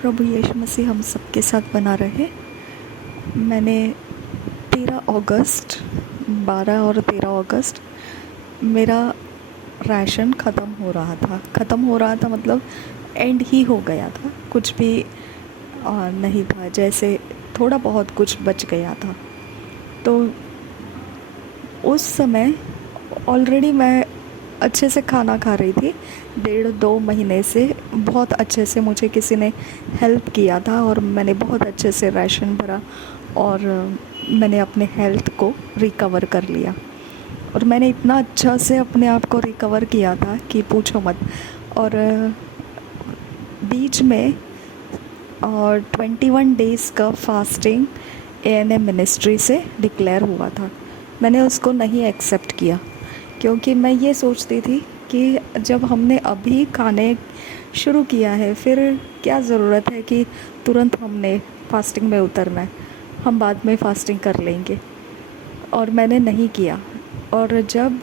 प्रभु यीशु मसीह हम सबके साथ बना रहे। मैंने 13 अगस्त 12 और 13 अगस्त मेरा राशन ख़त्म हो रहा था मतलब एंड ही हो गया था। कुछ भी नहीं था, जैसे थोड़ा बहुत कुछ बच गया था। तो उस समय ऑलरेडी मैं अच्छे से खाना खा रही थी। 1.5-2 महीने से बहुत अच्छे से मुझे किसी ने हेल्प किया था और मैंने बहुत अच्छे से राशन भरा और मैंने अपने हेल्थ को रिकवर कर लिया। और मैंने इतना अच्छा से अपने आप को रिकवर किया था कि पूछो मत। और बीच में 21 डेज़ का फास्टिंग ANM मिनिस्ट्री से डिक्लेयर हुआ था। मैंने उसको नहीं एक्सेप्ट किया क्योंकि मैं ये सोचती थी कि जब हमने अभी खाने शुरू किया है फिर क्या ज़रूरत है कि तुरंत हमने फास्टिंग में उतरना है, हम बाद में फ़ास्टिंग कर लेंगे। और मैंने नहीं किया। और जब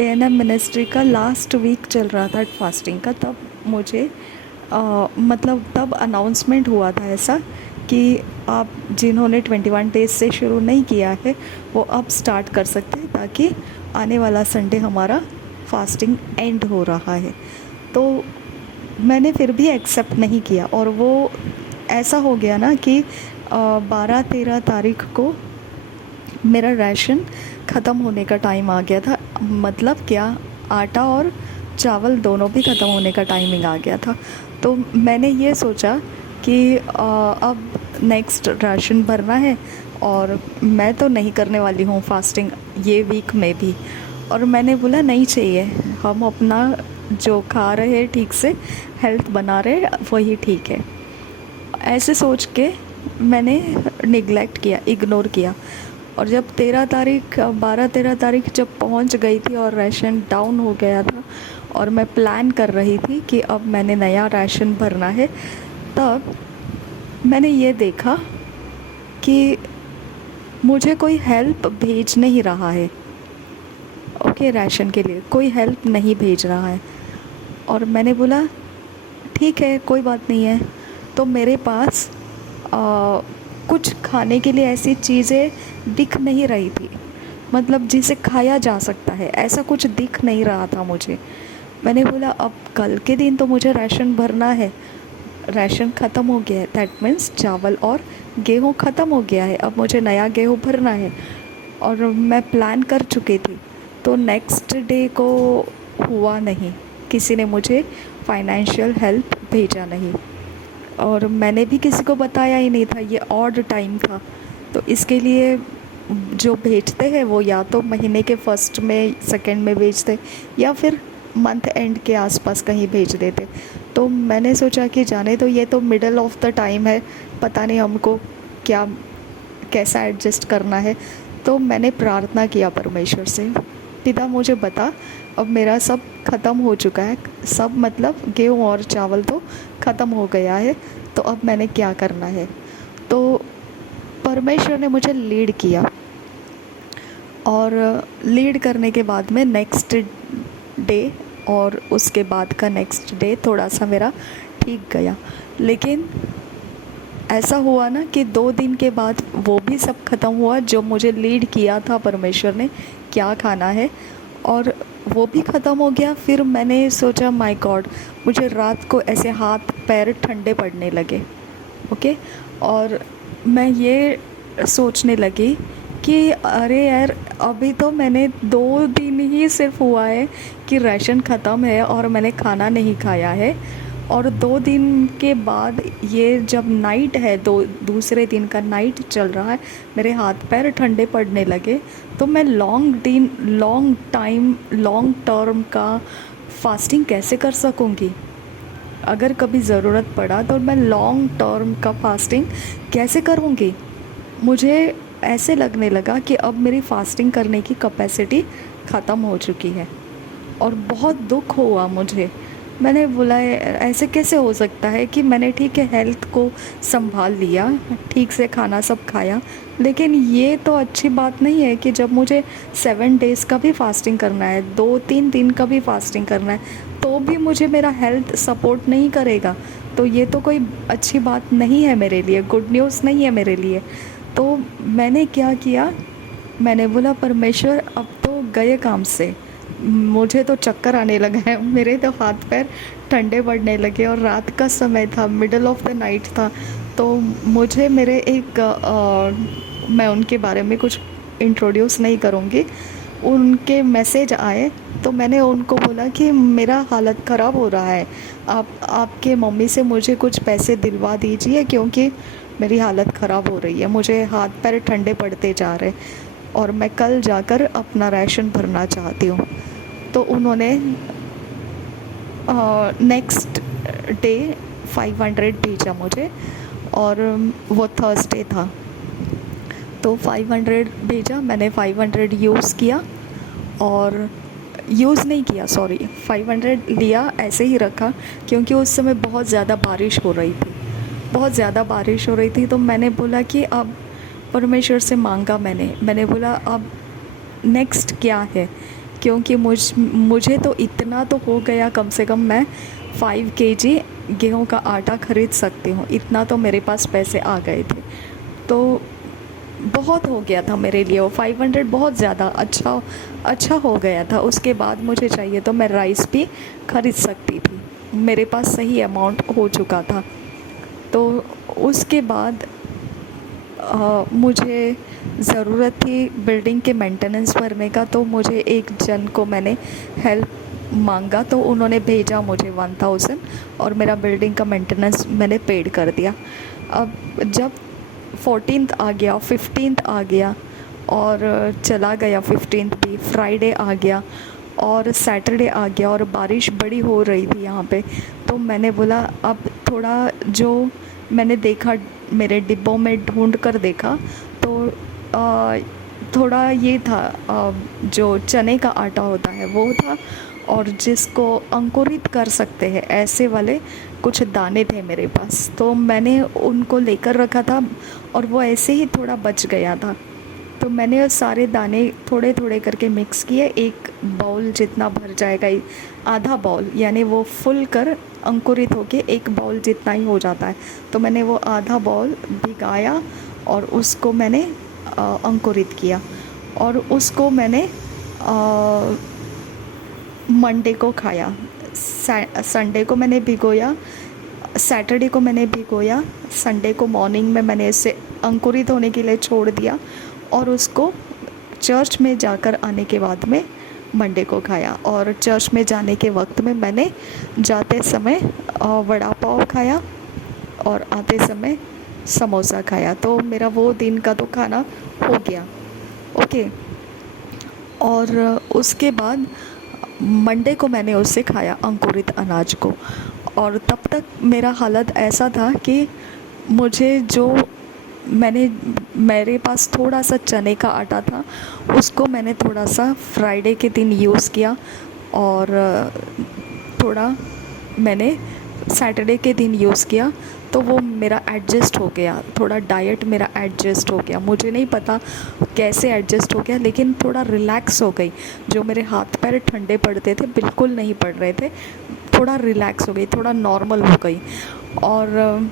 ANM मिनिस्ट्री का लास्ट वीक चल रहा था फास्टिंग का, तब मुझे तब अनाउंसमेंट हुआ था ऐसा कि आप जिन्होंने 21 डेज़ से शुरू नहीं किया है वो अब स्टार्ट कर सकते हैं, ताकि आने वाला संडे हमारा फास्टिंग एंड हो रहा है। तो मैंने फिर भी एक्सेप्ट नहीं किया और वो ऐसा हो गया ना कि 12-13 तारीख को मेरा राशन ख़त्म होने का टाइम आ गया था। मतलब क्या, आटा और चावल दोनों भी ख़त्म होने का टाइमिंग आ गया था। तो मैंने ये सोचा कि अब नेक्स्ट राशन भरना है और मैं तो नहीं करने वाली हूँ फास्टिंग ये वीक में भी। और मैंने बोला नहीं चाहिए, हम अपना जो खा रहे हैं ठीक से, हेल्थ बना रहे, वही ठीक है। ऐसे सोच के मैंने निगलेक्ट किया, इग्नोर किया। और जब 12-13 तारीख जब पहुंच गई थी और राशन डाउन हो गया था और मैं प्लान कर रही थी कि अब मैंने नया राशन भरना है, तब मैंने ये देखा कि मुझे कोई हेल्प भेज नहीं रहा है। ओके, राशन के लिए कोई हेल्प नहीं भेज रहा है। और मैंने बोला ठीक है, कोई बात नहीं है। तो मेरे पास कुछ खाने के लिए ऐसी चीज़ें दिख नहीं रही थी, मतलब जिसे खाया जा सकता है, ऐसा कुछ दिख नहीं रहा था मुझे। मैंने बोला अब कल के दिन तो मुझे राशन भरना है, राशन ख़त्म हो गया है, दैट मीन्स चावल और गेहूँ ख़त्म हो गया है, अब मुझे नया गेहूँ भरना है। और मैं प्लान कर चुकी थी। तो नेक्स्ट डे को हुआ नहीं, किसी ने मुझे फाइनेंशियल हेल्प भेजा नहीं और मैंने भी किसी को बताया ही नहीं था। ये ऑड टाइम था, तो इसके लिए जो भेजते हैं वो या तो महीने के फर्स्ट में, सेकंड में भेजते या फिर मंथ एंड के आसपास कहीं भेज देते। तो मैंने सोचा कि जाने तो, ये तो मिडल ऑफ द टाइम है, पता नहीं हमको क्या कैसा एडजस्ट करना है। तो मैंने प्रार्थना किया परमेश्वर से, पिता मुझे बता, अब मेरा सब ख़त्म हो चुका है, सब मतलब गेहूँ और चावल तो ख़त्म हो गया है, तो अब मैंने क्या करना है। तो परमेश्वर ने मुझे लीड किया और लीड करने के बाद में नेक्स्ट डे और उसके बाद का नेक्स्ट डे थोड़ा सा मेरा ठीक गया। लेकिन ऐसा हुआ ना कि 2 दिन के बाद वो भी सब ख़त्म हुआ जो मुझे लीड किया था परमेश्वर ने क्या खाना है, और वो भी ख़त्म हो गया। फिर मैंने सोचा माय गॉड, मुझे रात को ऐसे हाथ पैर ठंडे पड़ने लगे। ओके, और मैं ये सोचने लगी कि अरे यार, अभी तो मैंने 2 दिन ही सिर्फ हुआ है कि राशन ख़त्म है और मैंने खाना नहीं खाया है, और 2 दिन के बाद ये जब नाइट है, दूसरे दिन का नाइट चल रहा है, मेरे हाथ पैर ठंडे पड़ने लगे। तो मैं लॉन्ग टर्म का फास्टिंग कैसे कर सकूँगी? अगर कभी ज़रूरत पड़ा तो मैं लॉन्ग टर्म का फास्टिंग कैसे करूँगी? मुझे ऐसे लगने लगा कि अब मेरी फास्टिंग करने की कैपेसिटी ख़त्म हो चुकी है और बहुत दुख हुआ मुझे। मैंने बोला ऐसे कैसे हो सकता है कि मैंने ठीक है हेल्थ को संभाल लिया, ठीक से खाना सब खाया, लेकिन ये तो अच्छी बात नहीं है कि जब मुझे 7 डेज़ का भी फास्टिंग करना है, 2-3 दिन का भी फास्टिंग करना है, तो भी मुझे मेरा हेल्थ सपोर्ट नहीं करेगा। तो ये तो कोई अच्छी बात नहीं है मेरे लिए, गुड न्यूज़ नहीं है मेरे लिए। तो मैंने क्या किया, मैंने बोला परमेश्वर अब तो गए काम से, मुझे तो चक्कर आने लगा है, मेरे तो हाथ पैर ठंडे पड़ने लगे और रात का समय था, मिडल ऑफ द नाइट था। तो मुझे मेरे एक मैं उनके बारे में कुछ इंट्रोड्यूस नहीं करूँगी, उनके मैसेज आए। तो मैंने उनको बोला कि मेरा हालत ख़राब हो रहा है, आप आपके मम्मी से मुझे कुछ पैसे दिलवा दीजिए क्योंकि मेरी हालत ख़राब हो रही है, मुझे हाथ पैर ठंडे पड़ते जा रहे और मैं कल जाकर अपना राशन भरना चाहती हूँ। तो उन्होंने नेक्स्ट डे 500 भेजा मुझे, और वो थर्सडे था। तो 500 भेजा, मैंने 500 यूज़ किया, और यूज़ नहीं किया, सॉरी, 500 लिया, ऐसे ही रखा क्योंकि उस समय बहुत ज़्यादा बारिश हो रही थी, बहुत ज़्यादा बारिश हो रही थी। तो मैंने बोला कि अब परमेश्वर से मांगा, मैंने बोला अब नेक्स्ट क्या है, क्योंकि मुझे तो इतना तो हो गया, कम से कम मैं 5 केजी गेहूं का आटा ख़रीद सकती हूँ, इतना तो मेरे पास पैसे आ गए थे। तो बहुत हो गया था मेरे लिए, वो 500 बहुत ज़्यादा अच्छा हो गया था। उसके बाद मुझे चाहिए तो मैं राइस भी ख़रीद सकती थी, मेरे पास सही अमाउंट हो चुका था। तो उसके बाद मुझे ज़रूरत थी बिल्डिंग के मेंटेनेंस भरने का, तो मुझे एक जन को मैंने हेल्प मांगा, तो उन्होंने भेजा मुझे 1000 और मेरा बिल्डिंग का मेंटेनेंस मैंने पेड कर दिया। अब जब 14th आ गया, 15th आ गया और चला गया, 15th भी, फ्राइडे आ गया और सैटरडे आ गया और बारिश बड़ी हो रही थी यहाँ पे। तो मैंने बोला अब थोड़ा, जो मैंने देखा मेरे डिब्बों में ढूंढ कर देखा, तो थोड़ा ये था, जो चने का आटा होता है वो था, और जिसको अंकुरित कर सकते हैं ऐसे वाले कुछ दाने थे मेरे पास। तो मैंने उनको लेकर रखा था और वो ऐसे ही थोड़ा बच गया था। तो मैंने सारे दाने थोड़े थोड़े करके मिक्स किए, एक बाउल जितना भर जाएगा, आधा बाउल, यानी वो फुल कर अंकुरित होके एक बाउल जितना ही हो जाता है। तो मैंने वो आधा बाउल भिगाया और उसको मैंने अंकुरित किया, और उसको मैंने मंडे को खाया, संडे को मैंने भिगोया, सैटरडे को मैंने भिगोया, संडे को मॉर्निंग में मैंने इसे अंकुरित होने के लिए छोड़ दिया, और उसको चर्च में जाकर आने के बाद में मंडे को खाया। और चर्च में जाने के वक्त में मैंने जाते समय वड़ा पाव खाया और आते समय समोसा खाया। तो मेरा वो दिन का तो खाना हो गया, ओके। और उसके बाद मंडे को मैंने उससे खाया अंकुरित अनाज को, और तब तक मेरा हालत ऐसा था कि मुझे मेरे पास थोड़ा सा चने का आटा था, उसको मैंने थोड़ा सा फ्राइडे के दिन यूज़ किया, और थोड़ा मैंने सैटरडे के दिन यूज़ किया। तो वो मेरा एडजस्ट हो गया, थोड़ा डाइट मेरा एडजस्ट हो गया, मुझे नहीं पता कैसे एडजस्ट हो गया, लेकिन थोड़ा रिलैक्स हो गई। जो मेरे हाथ पैर ठंडे पड़ते थे, बिल्कुल नहीं पड़ रहे थे, थोड़ा रिलैक्स हो गई, थोड़ा नॉर्मल हो गई। और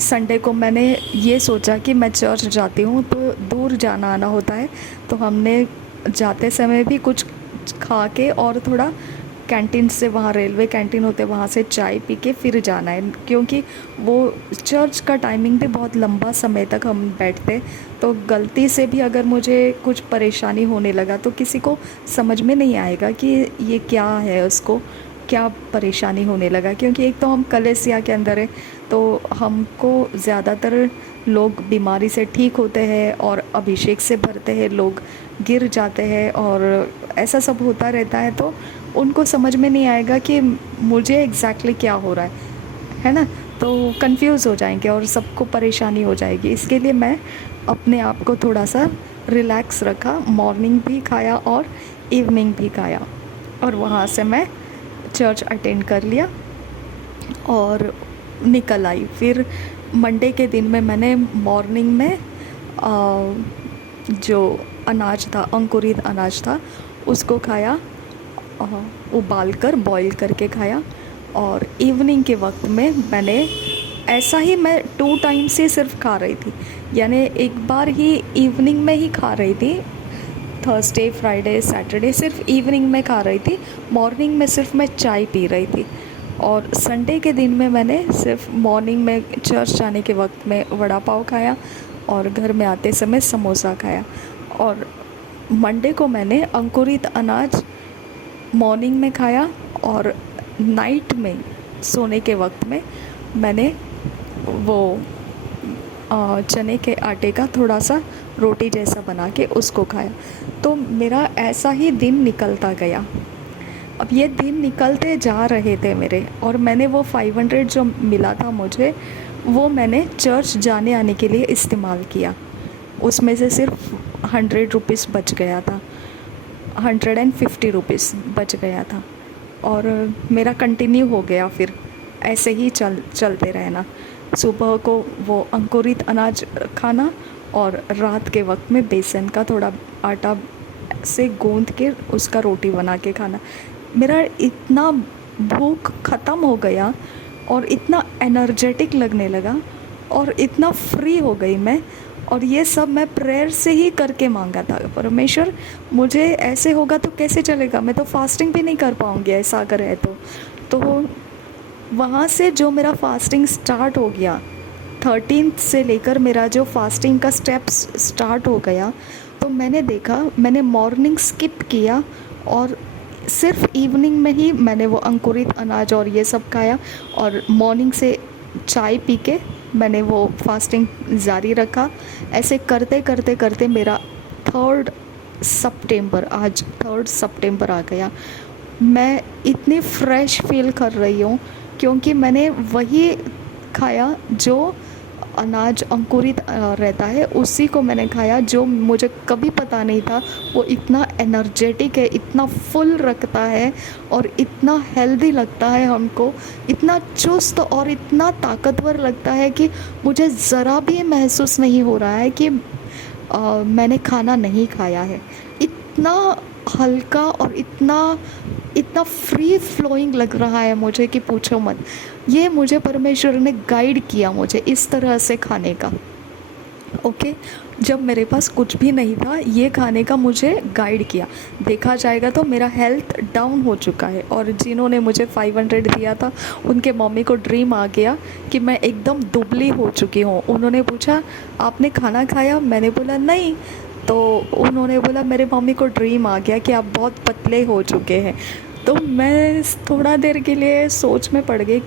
संडे को मैंने ये सोचा कि मैं चर्च जाती हूँ तो दूर जाना आना होता है, तो हमने जाते समय भी कुछ खा के और थोड़ा कैंटीन से, वहाँ रेलवे कैंटीन होते वहाँ से चाय पी के फिर जाना है, क्योंकि वो चर्च का टाइमिंग भी बहुत लंबा समय तक हम बैठते। तो गलती से भी अगर मुझे कुछ परेशानी होने लगा तो किसी को समझ में नहीं आएगा कि ये क्या है, उसको क्या परेशानी होने लगा, क्योंकि एक तो हम कलीसिया के अंदर है, तो हमको ज़्यादातर लोग बीमारी से ठीक होते हैं और अभिषेक से भरते हैं, लोग गिर जाते हैं और ऐसा सब होता रहता है। तो उनको समझ में नहीं आएगा कि मुझे एग्जैक्टली क्या हो रहा है ना, तो कंफ्यूज हो जाएंगे और सबको परेशानी हो जाएगी। इसके लिए मैं अपने आप को थोड़ा सा रिलैक्स रखा, मॉर्निंग भी खाया और इवनिंग भी खाया, और वहाँ से मैं चर्च अटेंड कर लिया और निकल आई। फिर मंडे के दिन में मैंने मॉर्निंग में जो अनाज था, अंकुरित अनाज था, उसको खाया, उबाल कर बॉईल करके खाया। और इवनिंग के वक्त में मैंने ऐसा ही मैं 2 टाइम्स ही सिर्फ खा रही थी, यानी एक बार ही इवनिंग में ही खा रही थी। थर्सडे, फ्राइडे, सैटरडे सिर्फ इवनिंग में खा रही थी, मॉर्निंग में सिर्फ मैं चाय पी रही थी। और संडे के दिन में मैंने सिर्फ मॉर्निंग में चर्च जाने के वक्त में वड़ा पाव खाया और घर में आते समय समोसा खाया। और मंडे को मैंने अंकुरित अनाज मॉर्निंग में खाया और नाइट में सोने के वक्त में मैंने वो चने के आटे का थोड़ा सा रोटी जैसा बना के उसको खाया। तो मेरा ऐसा ही दिन निकलता गया। अब ये दिन निकलते जा रहे थे मेरे, और मैंने वो 500 जो मिला था मुझे, वो मैंने चर्च जाने आने के लिए इस्तेमाल किया। उसमें से सिर्फ 100 रुपीज़ बच गया था, 150 रुपीज़ बच गया था। और मेरा कंटिन्यू हो गया फिर ऐसे ही चलते रहना। सुबह को वो अंकुरित अनाज खाना और रात के वक्त में बेसन का थोड़ा आटा से गूंद के उसका रोटी बना के खाना। मेरा इतना भूख ख़त्म हो गया और इतना एनर्जेटिक लगने लगा और इतना फ्री हो गई मैं। और ये सब मैं प्रेयर से ही करके मांगा था, परमेश्वर मुझे ऐसे होगा तो कैसे चलेगा, मैं तो फास्टिंग भी नहीं कर पाऊँगी ऐसा अगर है तो वहाँ से जो मेरा फास्टिंग स्टार्ट हो गया, 13 से लेकर मेरा जो फास्टिंग का स्टेप्स स्टार्ट हो गया। तो मैंने देखा, मैंने मॉर्निंग स्किप किया और सिर्फ इवनिंग में ही मैंने वो अंकुरित अनाज और ये सब खाया, और मॉर्निंग से चाय पी के मैंने वो फास्टिंग जारी रखा। ऐसे करते करते करते मेरा 3 सितंबर, आज 3 सितंबर आ गया। मैं इतनी फ्रेश फील कर रही हूँ क्योंकि मैंने वही खाया जो अनाज अंकुरित रहता है, उसी को मैंने खाया जो मुझे कभी पता नहीं था वो इतना एनर्जेटिक है, इतना फुल रखता है और इतना हेल्दी लगता है हमको, इतना चुस्त और इतना ताकतवर लगता है कि मुझे ज़रा भी महसूस नहीं हो रहा है कि मैंने खाना नहीं खाया है। इतना हल्का और इतना फ्री फ्लोइंग लग रहा है मुझे कि पूछो मत। ये मुझे परमेश्वर ने गाइड किया मुझे इस तरह से खाने का। ओके, जब मेरे पास कुछ भी नहीं था, ये खाने का मुझे गाइड किया। देखा जाएगा तो मेरा हेल्थ डाउन हो चुका है, और जिन्होंने मुझे 500 दिया था उनके मम्मी को ड्रीम आ गया कि मैं एकदम दुबली हो चुकी हूँ। उन्होंने पूछा आपने खाना खाया, मैंने बोला नहीं, तो उन्होंने बोला मेरे मम्मी को ड्रीम आ गया कि आप बहुत पतले हो चुके हैं। तो मैं थोड़ा देर के लिए सोच में पड़ गई,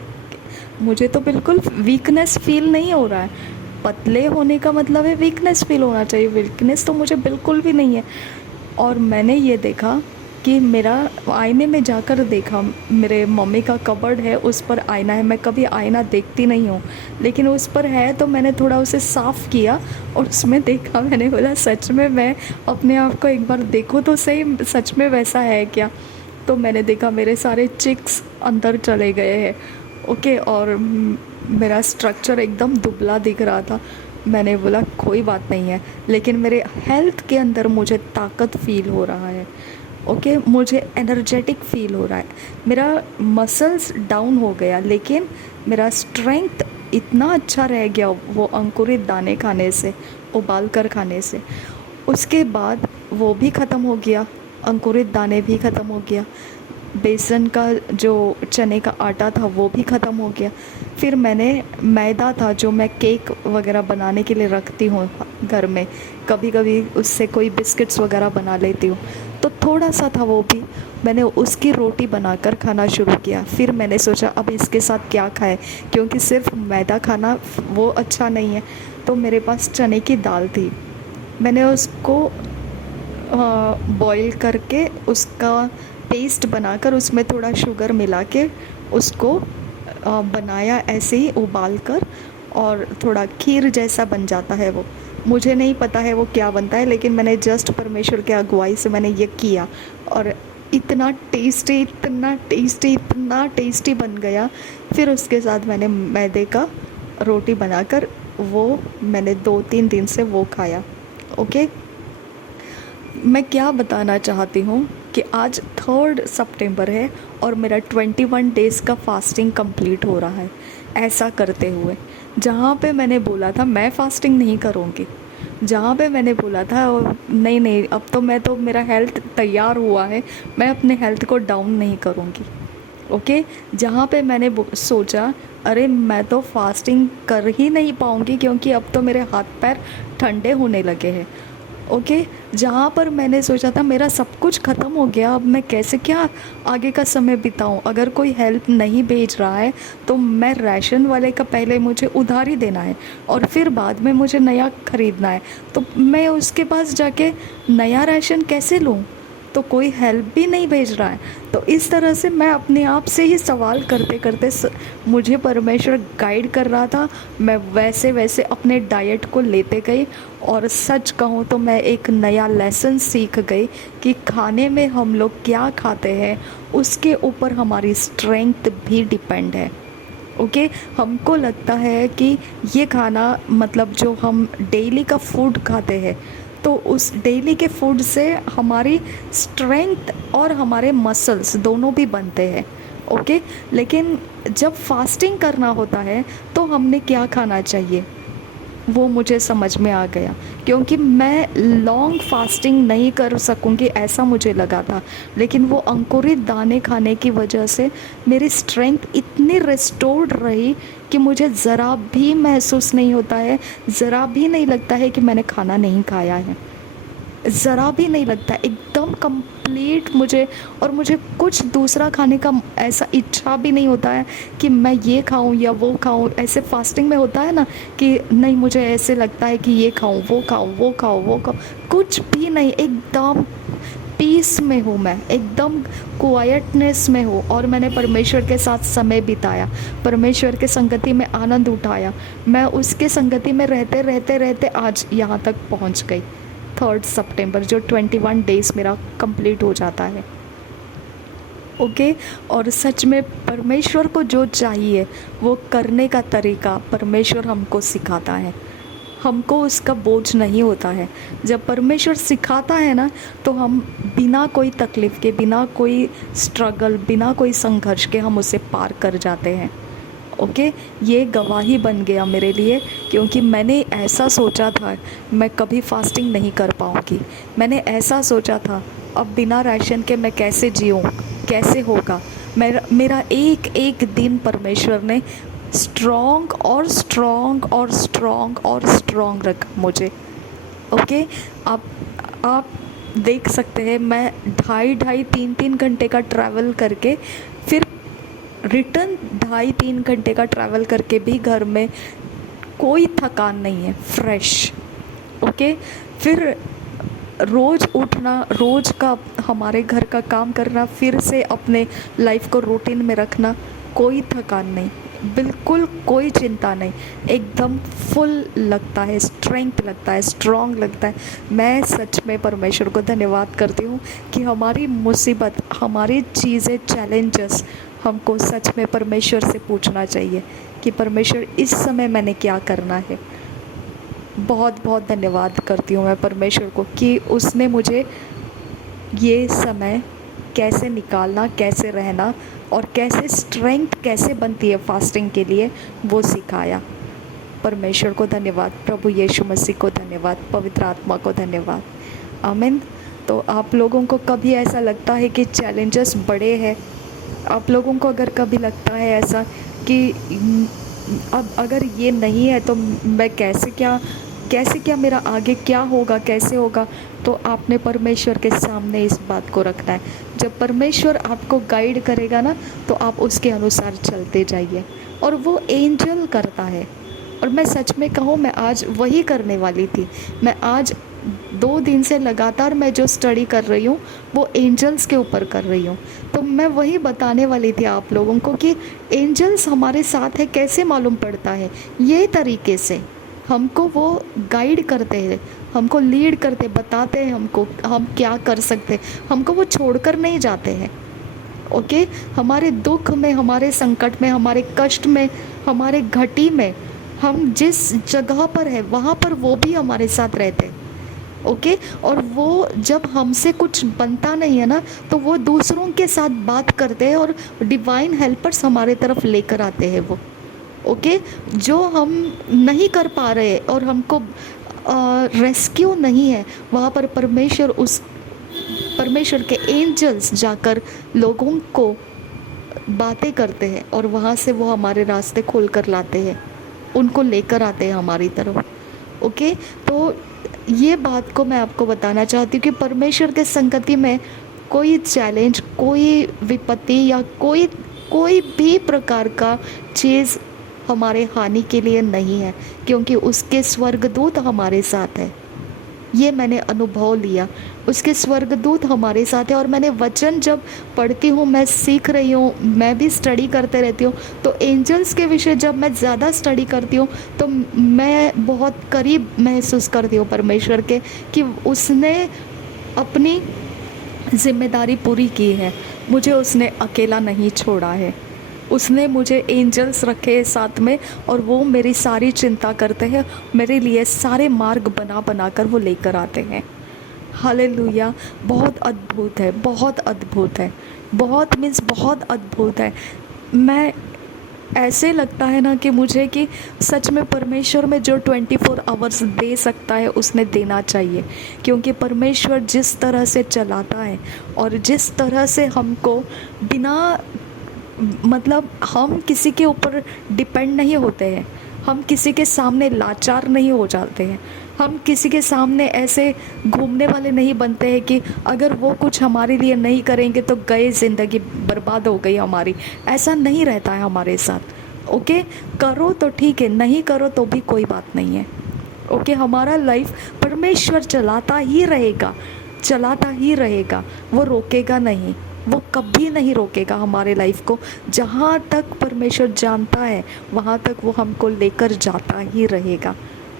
मुझे तो बिल्कुल वीकनेस फील नहीं हो रहा है। पतले होने का मतलब है वीकनेस फील होना चाहिए, वीकनेस तो मुझे बिल्कुल भी नहीं है। और मैंने ये देखा कि मेरा आईने में जाकर देखा, मेरे मम्मी का कबर्ड है, उस पर आईना है। मैं कभी आईना देखती नहीं हूँ, लेकिन उस पर है तो मैंने थोड़ा उसे साफ़ किया और उसमें देखा। मैंने बोला सच में मैं अपने आप को एक बार देखूँ तो सही, सच में वैसा है क्या। तो मैंने देखा मेरे सारे चिक्स अंदर चले गए हैं। ओके, और मेरा स्ट्रक्चर एकदम दुबला दिख रहा था। मैंने बोला कोई बात नहीं है, लेकिन मेरे हेल्थ के अंदर मुझे ताकत फील हो रहा है। ओके, मुझे एनर्जेटिक फील हो रहा है। मेरा मसल्स डाउन हो गया, लेकिन मेरा स्ट्रेंथ इतना अच्छा रह गया वो अंकुरित दाने खाने से, उबाल कर खाने से। उसके बाद वो भी ख़त्म हो गया, अंकुरित दाने भी ख़त्म हो गया, बेसन का जो चने का आटा था वो भी ख़त्म हो गया। फिर मैंने मैदा था जो मैं केक वगैरह बनाने के लिए रखती हूँ घर में, कभी कभी उससे कोई बिस्किट्स वगैरह बना लेती हूँ, तो थोड़ा सा था वो भी, मैंने उसकी रोटी बनाकर खाना शुरू किया। फिर मैंने सोचा अब इसके साथ क्या खाएं, क्योंकि सिर्फ मैदा खाना वो अच्छा नहीं है। तो मेरे पास चने की दाल थी, मैंने उसको बॉईल करके उसका पेस्ट बनाकर उसमें थोड़ा शुगर मिला के उसको बनाया, ऐसे ही उबाल कर, और थोड़ा खीर जैसा बन जाता है वो। मुझे नहीं पता है वो क्या बनता है, लेकिन मैंने जस्ट परमेश्वर के अगुवाई से मैंने ये किया, और इतना टेस्टी इतना टेस्टी इतना टेस्टी बन गया। फिर उसके साथ मैंने मैदे का रोटी बनाकर वो मैंने 2-3 दिन से वो खाया। ओके, मैं क्या बताना चाहती हूँ कि आज 3 सितंबर है और मेरा 21 डेज़ का फास्टिंग कंप्लीट हो रहा है। ऐसा करते हुए जहाँ पे मैंने बोला था मैं फास्टिंग नहीं करूँगी, जहाँ पे मैंने बोला था नहीं नहीं अब तो मेरा हेल्थ तैयार हुआ है, मैं अपने हेल्थ को डाउन नहीं करूँगी। ओके, जहाँ पे मैंने सोचा अरे मैं तो फास्टिंग कर ही नहीं पाऊँगी क्योंकि अब तो मेरे हाथ पैर ठंडे होने लगे हैं। ओके, जहाँ पर मैंने सोचा था मेरा सब कुछ ख़त्म हो गया, अब मैं कैसे क्या आगे का समय बिताऊँ। अगर कोई हेल्प नहीं भेज रहा है तो मैं राशन वाले का पहले मुझे उधारी देना है और फिर बाद में मुझे नया ख़रीदना है, तो मैं उसके पास जाके नया राशन कैसे लूँ। तो कोई हेल्प भी नहीं भेज रहा है। तो इस तरह से मैं अपने आप से ही सवाल करते करते मुझे परमेश्वर गाइड कर रहा था। मैं वैसे वैसे अपने डाइट को लेते गई और सच कहूँ तो मैं एक नया लेसन सीख गई कि खाने में हम लोग क्या खाते हैं उसके ऊपर हमारी स्ट्रेंथ भी डिपेंड है। ओके, हमको लगता है कि ये खाना मतलब जो हम डेली का फूड खाते हैं तो उस डेली के फूड से हमारी स्ट्रेंथ और हमारे मसल्स दोनों भी बनते हैं। ओके, लेकिन जब फास्टिंग करना होता है तो हमने क्या खाना चाहिए वो मुझे समझ में आ गया, क्योंकि मैं लॉन्ग फास्टिंग नहीं कर सकूंगी ऐसा मुझे लगा था। लेकिन वो अंकुरित दाने खाने की वजह से मेरी स्ट्रेंथ इतनी रिस्टोर्ड रही कि मुझे ज़रा भी महसूस नहीं होता है, ज़रा भी नहीं लगता है कि मैंने खाना नहीं खाया है, ज़रा भी नहीं लगता, एकदम कंप्लीट मुझे। और मुझे कुछ दूसरा खाने का ऐसा इच्छा भी नहीं होता है कि मैं ये खाऊं या वो खाऊं। ऐसे फास्टिंग में होता है ना कि नहीं मुझे ऐसे लगता है कि ये खाऊं वो खाऊं वो खाऊं वो खाऊं, कुछ भी नहीं, एकदम पीस में हूँ मैं, एकदम क्वाइटनेस में हूँ। और मैंने परमेश्वर के साथ समय बिताया, परमेश्वर के संगति में आनंद उठाया। मैं उसके संगति में रहते रहते रहते आज यहाँ तक पहुँच गई 3 सितंबर, जो 21 डेज़ मेरा कंप्लीट हो जाता है। ओके, और सच में परमेश्वर को जो चाहिए वो करने का तरीका परमेश्वर हमको सिखाता है, हमको उसका बोझ नहीं होता है। जब परमेश्वर सिखाता है ना तो हम बिना कोई तकलीफ़ के, बिना कोई स्ट्रगल, बिना कोई संघर्ष के हम उसे पार कर जाते हैं। ओके, ये गवाही बन गया मेरे लिए, क्योंकि मैंने ऐसा सोचा था मैं कभी फास्टिंग नहीं कर पाऊँगी। मैंने ऐसा सोचा था अब बिना राशन के मैं कैसे जीऊँ, कैसे होगा। मेरा एक एक दिन परमेश्वर ने स्ट्रॉन्ग और स्ट्रॉन्ग और स्ट्रॉन्ग और स्ट्रॉन्ग रखा मुझे। ओके, आप देख सकते हैं मैं 2.5-3 घंटे का ट्रैवल करके फिर रिटर्न 2.5-3 घंटे का ट्रैवल करके भी घर में कोई थकान नहीं है, फ्रेश। ओके, फिर रोज़ उठना, रोज़ का हमारे घर का काम करना, फिर से अपने लाइफ को रूटीन में रखना, कोई थकान नहीं, बिल्कुल कोई चिंता नहीं, एकदम फुल लगता है, स्ट्रेंथ लगता है, स्ट्रॉन्ग लगता है। मैं सच में परमेश्वर को धन्यवाद करती हूँ कि हमारी मुसीबत, हमारी चीज़ें, चैलेंजेस हमको सच में परमेश्वर से पूछना चाहिए कि परमेश्वर इस समय मैंने क्या करना है। बहुत बहुत धन्यवाद करती हूँ मैं परमेश्वर को कि उसने मुझे ये समय कैसे निकालना, कैसे रहना और कैसे स्ट्रेंथ कैसे बनती है फास्टिंग के लिए वो सिखाया। परमेश्वर को धन्यवाद, प्रभु यीशु मसीह को धन्यवाद, पवित्र आत्मा को धन्यवाद। आमीन। तो आप लोगों को कभी ऐसा लगता है कि चैलेंजेस बड़े हैं, आप लोगों को अगर कभी लगता है ऐसा कि अब अगर ये नहीं है तो मैं कैसे क्या मेरा आगे क्या होगा, कैसे होगा, तो आपने परमेश्वर के सामने इस बात को रखना है। जब परमेश्वर आपको गाइड करेगा ना तो आप उसके अनुसार चलते जाइए, और वो एंजल करता है। और मैं सच में कहूँ, मैं आज वही करने वाली थी। मैं आज 2 दिन से लगातार मैं जो स्टडी कर रही हूँ वो एंजल्स के ऊपर कर रही हूँ। तो मैं वही बताने वाली थी आप लोगों को कि एंजल्स हमारे साथ है, कैसे मालूम पड़ता है, ये तरीके से हमको वो गाइड करते हैं, हमको लीड करते, बताते हैं हमको हम क्या कर सकते, हमको वो छोड़कर नहीं जाते हैं। ओके, हमारे दुख में, हमारे संकट में, हमारे कष्ट में, हमारे घटी में, हम जिस जगह पर है वहाँ पर वो भी हमारे साथ रहते हैं। ओके। और वो जब हमसे कुछ बनता नहीं है ना, तो वो दूसरों के साथ बात करते हैं और डिवाइन हेल्पर्स हमारे तरफ लेकर आते हैं वो। ओके। जो हम नहीं कर पा रहे और हमको रेस्क्यू नहीं है, वहाँ पर परमेश्वर के एंजल्स जाकर लोगों को बातें करते हैं और वहाँ से वो हमारे रास्ते खोल कर लाते हैं, उनको लेकर आते हैं हमारी तरफ। ओके। तो ये बात को मैं आपको बताना चाहती हूँ कि परमेश्वर के संगति में कोई चैलेंज, कोई विपत्ति या कोई भी प्रकार का चीज़ हमारे हानि के लिए नहीं है, क्योंकि उसके स्वर्गदूत हमारे साथ है। ये मैंने अनुभव लिया, उसके स्वर्गदूत हमारे साथ है। और मैंने वचन जब पढ़ती हूँ, मैं सीख रही हूँ, मैं भी स्टडी करते रहती हूँ, तो एंजल्स के विषय जब मैं ज़्यादा स्टडी करती हूँ तो मैं बहुत करीब महसूस करती हूँ परमेश्वर के, कि उसने अपनी जिम्मेदारी पूरी की है, मुझे उसने अकेला नहीं छोड़ा है। उसने मुझे एंजल्स रखे हैं साथ में और वो मेरी सारी चिंता करते हैं, मेरे लिए सारे मार्ग बना बना कर वो लेकर आते हैं। हालेलुया। बहुत अद्भुत है, बहुत अद्भुत है, बहुत मीन्स बहुत अद्भुत है। मैं ऐसे लगता है ना कि मुझे कि सच में परमेश्वर में जो 24 आवर्स दे सकता है उसने देना चाहिए, क्योंकि परमेश्वर जिस तरह से चलाता है और जिस तरह से हमको बिना मतलब हम किसी के ऊपर डिपेंड नहीं होते हैं, हम किसी के सामने लाचार नहीं हो जाते हैं, हम किसी के सामने ऐसे घूमने वाले नहीं बनते हैं कि अगर वो कुछ हमारे लिए नहीं करेंगे तो गए, ज़िंदगी बर्बाद हो गई हमारी। ऐसा नहीं रहता है हमारे साथ। ओके। करो तो ठीक है, नहीं करो तो भी कोई बात नहीं है। ओके। हमारा लाइफ परमेश्वर चलाता ही रहेगा, चलाता ही रहेगा, वो रोकेगा नहीं, वो कभी नहीं रोकेगा हमारे लाइफ को। जहाँ तक परमेश्वर जानता है वहाँ तक वो हमको लेकर जाता ही रहेगा।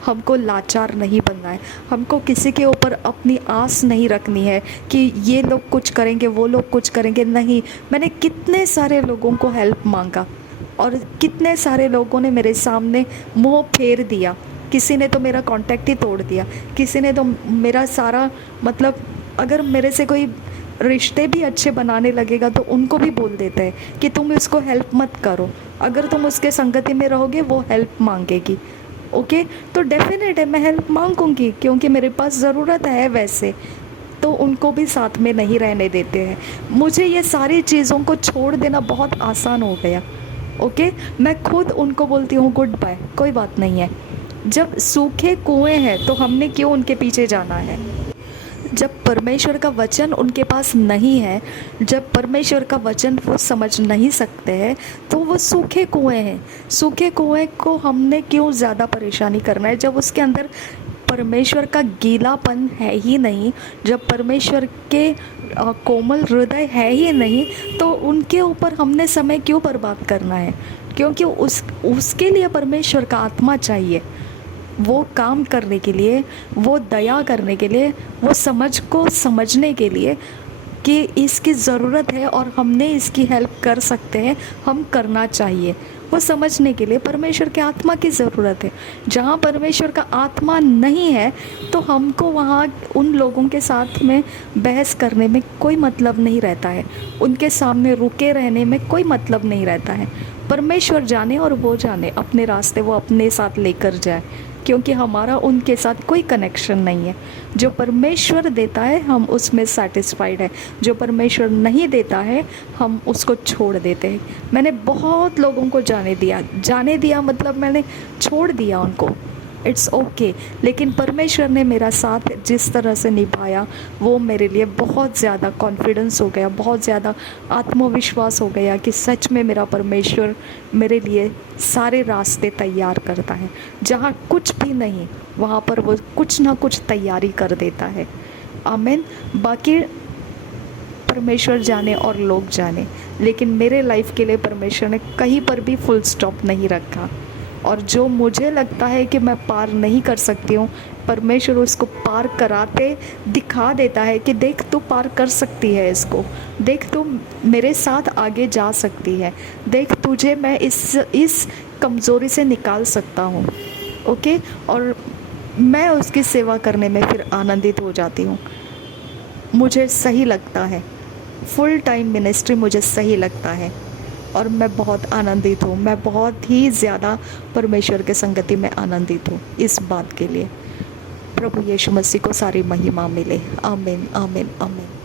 हमको लाचार नहीं बनना है, हमको किसी के ऊपर अपनी आस नहीं रखनी है कि ये लोग कुछ करेंगे, वो लोग कुछ करेंगे। नहीं, मैंने कितने सारे लोगों को हेल्प मांगा और कितने सारे लोगों ने मेरे सामने मुँह फेर दिया। किसी ने तो मेरा कांटेक्ट ही तोड़ दिया, किसी ने तो मेरा सारा मतलब अगर मेरे से कोई रिश्ते भी अच्छे बनाने लगेगा तो उनको भी बोल देते हैं कि तुम इसको हेल्प मत करो, अगर तुम उसके संगति में रहोगे वो हेल्प मांगेगी। ओके। तो डेफिनेट है मैं हेल्प मांगूंगी, क्योंकि मेरे पास ज़रूरत है वैसे, तो उनको भी साथ में नहीं रहने देते हैं। मुझे ये सारी चीज़ों को छोड़ देना बहुत आसान हो गया। ओके। मैं खुद उनको बोलती हूँ गुड बाय, कोई बात नहीं है। जब सूखे कुएँ हैं तो हमने क्यों उनके पीछे जाना है? जब परमेश्वर का वचन उनके पास नहीं है, जब परमेश्वर का वचन वो समझ नहीं सकते हैं, तो वो सूखे कुएं हैं। सूखे कुएं को हमने क्यों ज़्यादा परेशानी करना है जब उसके अंदर परमेश्वर का गीलापन है ही नहीं, जब परमेश्वर के कोमल हृदय है ही नहीं, तो उनके ऊपर हमने समय क्यों बर्बाद करना है? क्योंकि उसके लिए परमेश्वर का आत्मा चाहिए, वो काम करने के लिए, वो दया करने के लिए, वो समझ को समझने के लिए कि इसकी ज़रूरत है और हमने इसकी हेल्प कर सकते हैं, हम करना चाहिए। वो समझने के लिए परमेश्वर के आत्मा की ज़रूरत है। जहाँ परमेश्वर का आत्मा नहीं है तो हमको वहाँ उन लोगों के साथ में बहस करने में कोई मतलब नहीं रहता है, उनके सामने रुके रहने में कोई मतलब नहीं रहता है। परमेश्वर जाने और वो जाने, अपने रास्ते वो अपने साथ लेकर जाए, क्योंकि हमारा उनके साथ कोई कनेक्शन नहीं है। जो परमेश्वर देता है हम उसमें सेटिस्फाइड है, जो परमेश्वर नहीं देता है हम उसको छोड़ देते हैं। मैंने बहुत लोगों को जाने दिया मतलब मैंने छोड़ दिया उनको, इट्स ओके। लेकिन परमेश्वर ने मेरा साथ जिस तरह से निभाया वो मेरे लिए बहुत ज़्यादा कॉन्फिडेंस हो गया, बहुत ज़्यादा आत्मविश्वास हो गया कि सच में मेरा परमेश्वर मेरे लिए सारे रास्ते तैयार करता है। जहाँ कुछ भी नहीं वहाँ पर वो कुछ ना कुछ तैयारी कर देता है। आमीन। बाकी परमेश्वर जाने और लोग जाने, लेकिन मेरे लाइफ के लिए परमेश्वर ने कहीं पर भी फुल स्टॉप नहीं रखा। और जो मुझे लगता है कि मैं पार नहीं कर सकती हूँ, परमेश्वर उसको पार कराते दिखा देता है कि देख तू पार कर सकती है इसको, देख तू मेरे साथ आगे जा सकती है, देख तुझे मैं इस कमज़ोरी से निकाल सकता हूँ। ओके। और मैं उसकी सेवा करने में फिर आनंदित हो जाती हूँ। मुझे सही लगता है, फुल टाइम मिनिस्ट्री मुझे सही लगता है और मैं बहुत आनंदित हूँ। मैं बहुत ही ज़्यादा परमेश्वर के संगति में आनंदित हूँ इस बात के लिए। प्रभु यीशु मसीह को सारी महिमा मिले। आमीन, आमीन, आमीन।